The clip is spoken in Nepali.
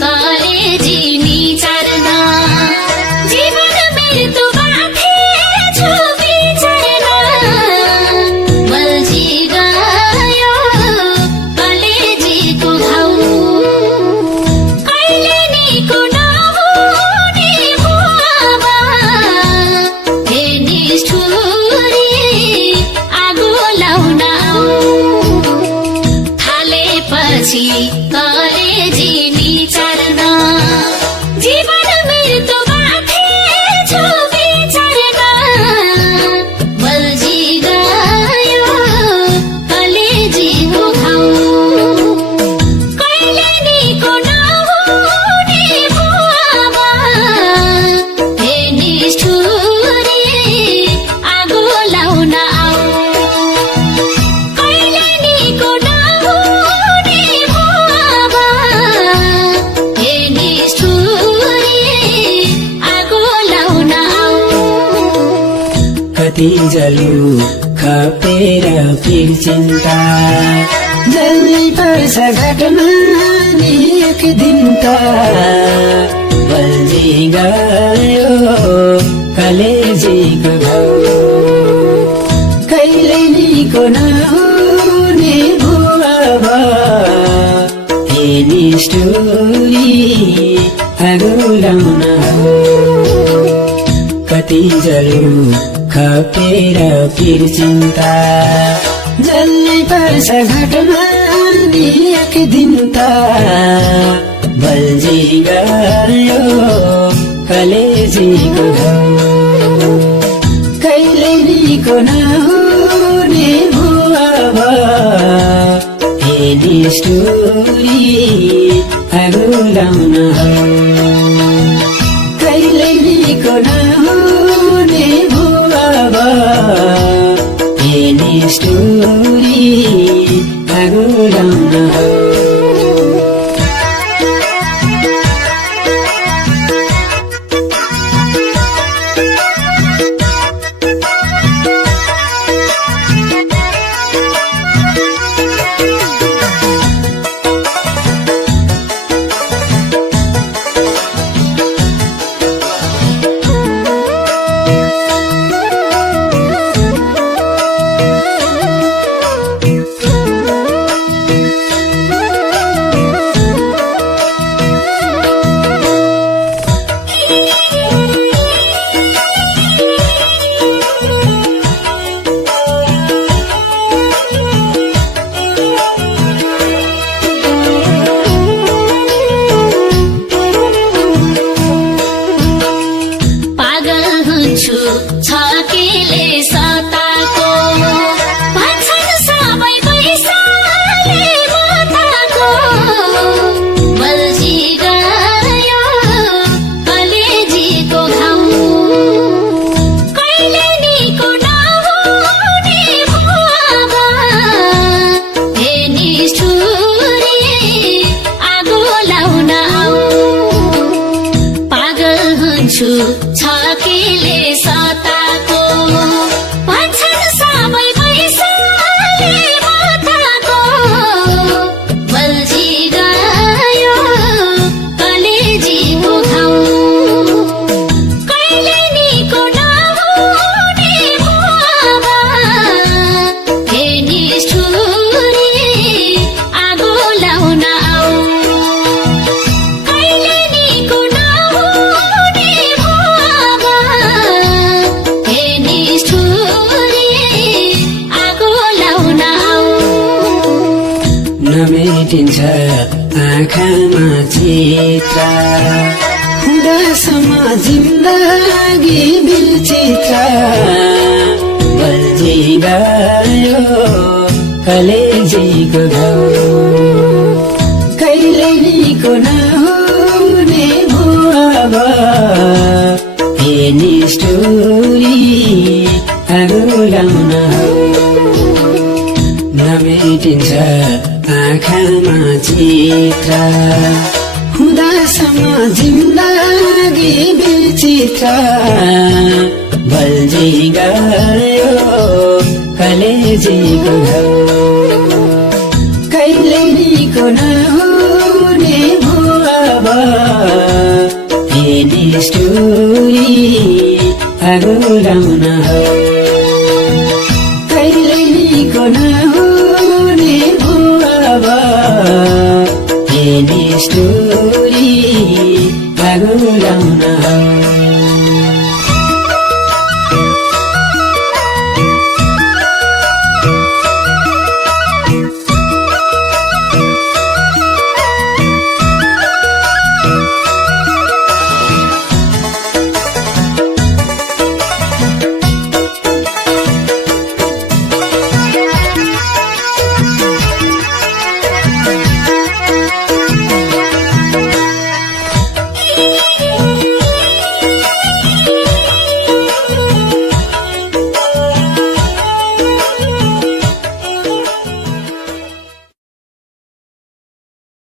कलेजी निचर्न जीवन मृत्यु बाँधे छु विचर्न बल्झी गयो कलेजीको घाउ कहिले निको नहुने भुवा हे निष्ठुरी आगो लाउन थालेपछि कलेजी निचर्न जीवन मृत्यु बाँधे छु विचर्न बल्झी गयो कलेजीको घाउ कहिले निको नहुने भुवा हे निष्ठुरी आगो लाउन कहिले निको नहुने भुवा हे निष्ठुरी आगो लाउन कति जल्यो खपेर फिर चिन्ता जल्नै पर्छ घटना नि एक दिन त बल्झी गयो कलेजीको घाउ कहिले निको नहुने भुवा हे निष्ठुरी आगो लाउन कति जल्यो खपेर फिर चिन्ता जल्नै पर्छ घटना नि एक दिन त बल्झी गयो कलेजीको घाउ कहिले निको नहुने भुवा हे निष्ठुरी आगो लाउन कहिले निको नहुने भुवा हे निष्ठुरी आगो लाउन पागल हुन्छु छकेले सताको भन्छन् सबै पैसाले माताको बल्झी गयो कलेजीको घाउ कहिले निको नहुने भुवा हे निष्ठुरी आगो लाउन पागल हुन्छु छकेले सताको भन्छन् सबै पैसाले माताको बल्झी गयो कलेजीको घाउ कहिले निको नहुने भुवा हे निष्ठुरी आगो लाउन कहिले निको नहुने भुवा हे निष्ठुरी आगो लाउन नमेटिन्छ आँखामा चित्र हुँदासम्म जिन्दगी विचित्र बल्झी गयो कलेजीको घाउ कहिले निको नहुने भुवा हे निष्ठुरी आगो लाउन नमेटिन्छ आँखामा चित्र हुँदासम्म जिन्दगी विचित्र बल्झी गयो कलेजीको घाउ कहिले निको नहुने भुवा निष्ठुरी आगो लाउन हो कहिले निको नहुने भो अब हे निष्ठुरी